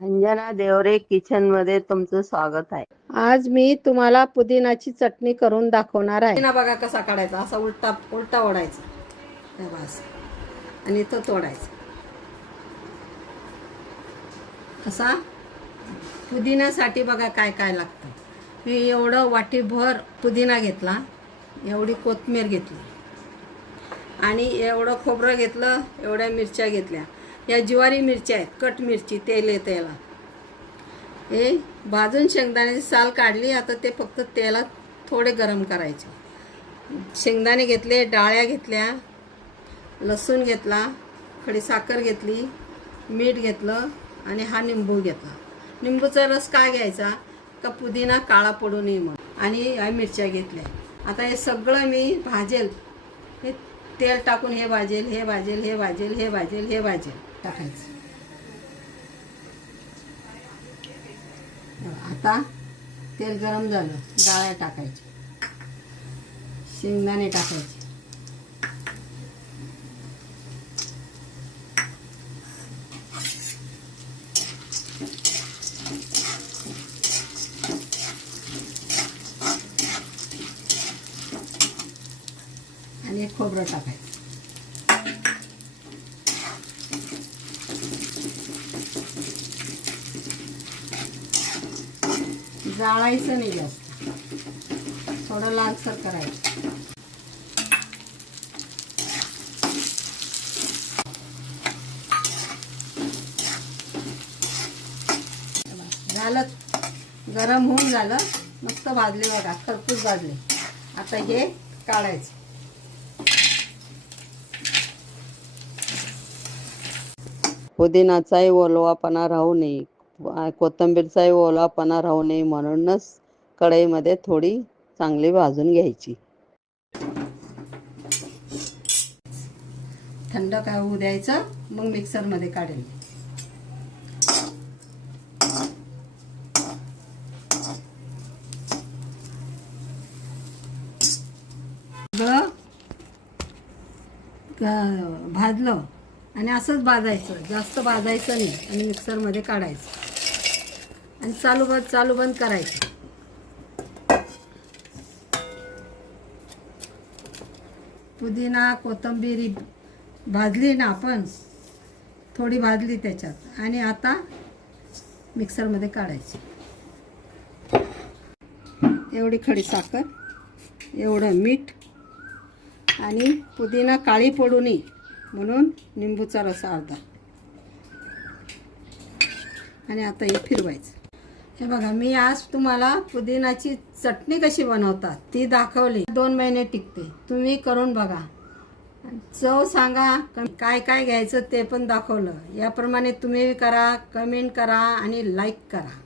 Anjana Deore kitchen मध्ये तुमचं स्वागत आहे। आज मी तुम्हाला पुदिनाची चटणी करून दाखवणार आहे। पुदिना बघा कसा काढायचा, असा उलटा उलटा ओढायचा हे बस, आणि तो तोडायचा असा। पुदिन्यासाठी बघा काय काय लागतं। मी एवढं वाटीभर पुदिना घेतला, एवढी कोथिंबीर घेतली, आणि एवढं खोबरं घेतलं, एवढ्या मिरच्या घेतल्या। या ज्वारी मिरच्या आहेत, कट मिरची, तेल आहे त्याला। हे भाजून शेंगदाण्याची साल काढली, आता ते फक्त तेलात थोडे गरम करायचे। शेंगदाणे घेतले, डाळ्या घेतल्या, लसूण घेतला, खडीसाखर घेतली, मीठ घेतलं, आणि हा निंबू घेतला। निंबूचा रस काय घ्यायचा का पुदिना काळा पडू नये म्हणून। आणि या मिरच्या घेतल्या। आता हे सगळं मी भाजेल, हे तेल टाकून हे भाजेल, हे भाजेल, हे भाजेल, हे भाजेल, हे भाजेल टाकायचं। आता तेल गरम झालं, डाळ्या टाकायच्या, शेंगदाणे टाकायचे, आणि खोबरं टाकायचं। जाळायचं नाही जास्त, थोडं लालसर करायचं। झालं, गरम होऊन झालं, मस्त भाजले बघा, खरपूस भाजले। आता हे काढायचं। पुदिनाचाही ओलवापणा राहू नये, कोथिंबीरचाही ओलापणा राहू नये म्हणूनच कढईमध्ये थोडी चांगली भाजून घ्यायची। थंड काय होऊ द्यायचं, मग मिक्सरमध्ये काढेल। भाजलं, आणि असंच भाजायचं, जास्त भाजायचं नाही, आणि मिक्सरमध्ये काढायचं, आणि चालू बंद करायचं। पुदिना कोथिंबीर भाजली ना आपण, थोडी भाजली त्याच्यात, आणि आता मिक्सरमध्ये काढायची। एवढी खडीसाखर, एवढं मीठ, आणि पुदिना काळी पडू नये म्हणून निंबूचा रस अर्धा, आणि आता हे फिरवायचं। हे बघा, मी आज तुम्हाला पुदिनाची चटणी कशी बनवतात ती दाखवली। 2 महिने टिकते, तुम्ही करून बघा। चव सांगा, काय काय घ्यायचं ते पण दाखवलं। याप्रमाणे तुम्ही करा, कमेंट करा, आणि लाईक करा।